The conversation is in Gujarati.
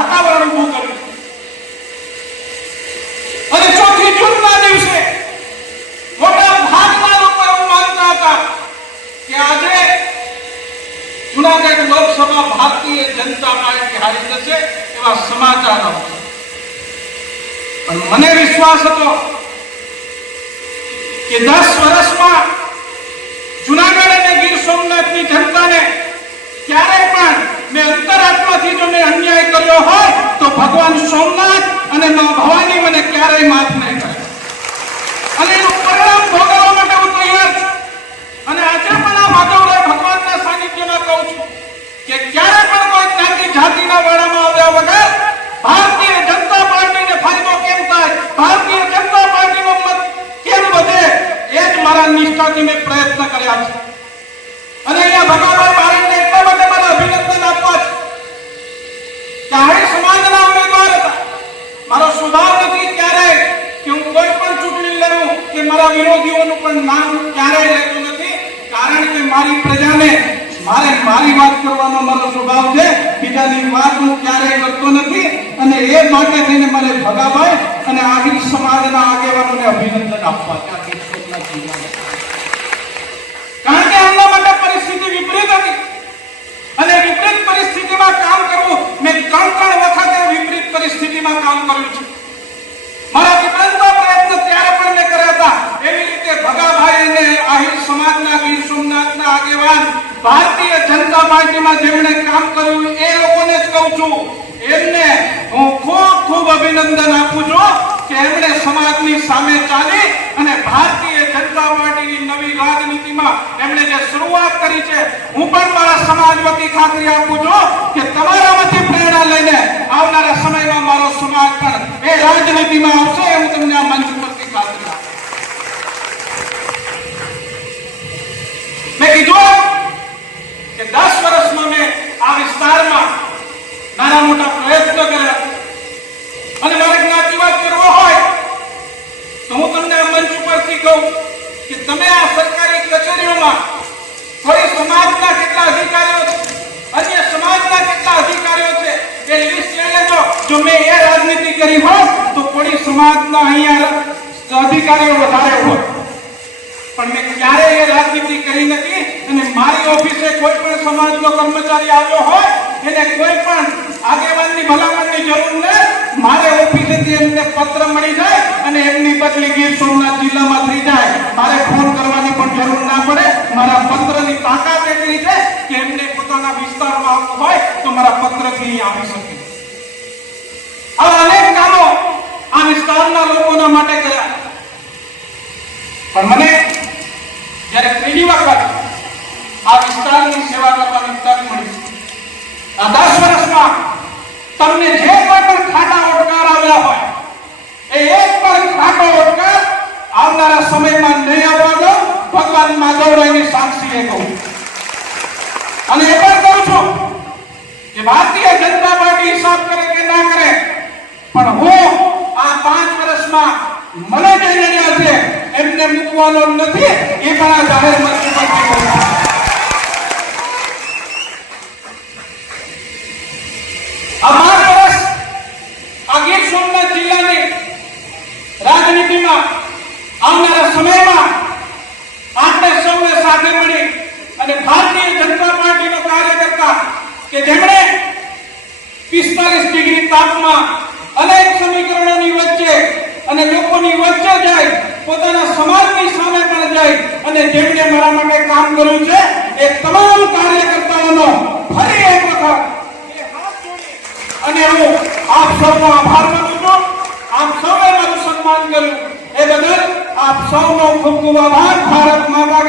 વાતાવરણ ઊભું કર્યું અને ચોથી જૂનના દિવસે મોટા ભાગના લોકો એવું માનતા હતા કે આજે જુનાગઢ લોકસભા ભારતીય જનતા પાર્ટી હારી જશે એવા સમાચાર. પણ મને વિશ્વાસ હતો કે દસ વર્ષમાં જુનાગઢ અને ગીર સોમનાથની જનતાને મા ભવાની મને ક્યારેય માફ નહીં કરે અને એનું પરિણામ ભોગવવા માટે હું તૈયાર છું અને આજે પણ આ માધવરાય ભગવાનના સાનિધ્યમાં કહું છું કે ક્યારે પણ કોઈ જ્ઞાતિ જાતિના વાડામાં આવ્યા વગર ભારતીય જનતા પાર્ટીને ફાયદો કેમ થાય ભારતીય જનતા પાર્ટીનો મત કેમ વધે એ જ મારા નિષ્ઠાથી મેં પ્રયત્ન કર્યા છે અને અહીંયા ભગાભાઈ બારીકને એટલા માટે મને અભિનંદન આપવા છે કે આહિર સમાજના ઉમેદવાર હતા મારો સ્વભાવ નથી ક્યારેય કે હું કોઈ પણ ચૂંટણી લડું કે મારા વિરોધીઓનું પણ નામ ક્યારેય લેતો નથી કારણ કે મારી પ્રજાને મારે મારી વાત કરવાનો મારો સ્વભાવ છે. બીજાની વાત હું ક્યારેય કરતો નથી. અને એ માટે થઈને મારે ભગાભાઈ અને આહિર સમાજના આગેવાનોને અભિનંદન આપવા. કારણ કે એમના માટે પરિસ્થિતિ વિપરીત હતી. અને વિપરીત પરિસ્થિતિમાં કામ કરવું, મેં ત્રણ ત્રણ વખત વિપરીત પરિસ્થિતિમાં કામ કર્યું છે. મારા બનતા પ્રયત્ન ત્યારે પણ મેં કર્યા હતા. એવી રીતે ભગાભાઈ ને આહિર સમાજના ગીર સોમનાથના આગેવાન ભારતીય જનતા પાર્ટીમાં જેમણે કામ કર્યું એ લોકોને જ કહું છું, એમને હું ખૂબ ખૂબ અભિનંદન આપું છું કે એમણે સમાજની સામે ચાલી અને ભારતીય જનતા પાર્ટીની નવી રાજનીતિમાં એમણે જે શરૂઆત કરી છે, હું પણ મારા સમાજ વતી ખાતરી આપું છું કે તમારામાંથી પ્રેરણા લઈને આવનારા સમયમાં મારો સમાજ પણ એ રાજનીતિમાં આવશે એ હું તમને આ મંચ પરથી ખાતરી આપું મેં કીધું કે દસ વર્ષમાં મેં આ વિસ્તારમાં નાના મોટા પ્રયત્નો કર્યા અને મારે જ્ઞાતિવાદ કરવો હોય તો હું તમને આ મંચ ઉપરથી કહું કે તમે આ સરકારી કચેરીઓમાં કોઈ સમાજના કેટલા અધિકારીઓ અન્ય સમાજના કેટલા અધિકારીઓ છે, એ લિસ્ટ લઈ લેજો જો મેં એ રાજનીતિ કરી હોત, તો કોઈ સમાજના અહીંયા અધિકારીઓ વધારે હોત. પણ મેં ક્યારેય એ રાજનીતિ કરી નથી અને મારી ઓફિસે કોઈ પણ સમાજનો કર્મચારી આવ્યો હોય, એને કોઈ પણ આગેવાનની ભલામણની જરૂર નથી. મારે ઓફિસેથી એમને પત્ર મળી જાય અને ગીર સોમનાથ જિલ્લામાં થઈ જાય, મારે ફોન કરવાની પણ જરૂર ના પડે. મારા પત્રની તાકાત એટલી છે કે એમને પોતાના વિસ્તારમાં આવવું હોય તો મારા પત્રથી આવી શકે. આવા અનેક કામો આ વિસ્તારના લોકોના માટે કર્યા. પણ મને જ્યારે પહેલી વખત આ વિસ્તારની સેવા કરવાની તક મળી. આ દસ વર્ષમાં તમને જે કોઈ પણ ખાટા ઓટકાર આવ્યા હોય એ એક પણ ખાટો ઓટકાર આવનારા સમયમાં નહીં આવવા ભગવાન માધવરાયની સાક્ષીએ કહું. અને એ પણ કહું છું કે ભારતીય જનતા પાર્ટી હિસાબ કરે કે ના કરે, પણ હું આ પાંચ વર્ષમાં મને જે રહ્યા છે, એમને મૂકવાનો નથી, એ આ જાહેર મંચ પરથી કહું છું. આ પાંચ વર્ષ આ ગીર સોમનાથ જિલ્લાની રાજનીતિમાં આવનારા સમયમાં આપણે સૌએ સાથે મળી અને ભારતીય જનતા પાર્ટીનો કાર્યકર્તા કે જેમણે પિસ્તાલીસ તાપમાં અનેક સમીકરણોની વચ્ચે અને લોકોની વચ્ચે જાય, પોતાના સમાજની સામે પણ જાય અને જેમણે મારા માટે કામ કર્યું છે, એ તમામ કાર્યકર્તાઓનો ફરી એક વખત અને હું આપ સૌનો આભાર માનું છું, આપ સૌએ મારું સન્માન કર્યું. એ બદલ આપ સૌનો ખૂબ ખૂબ આભાર. ભારત માતા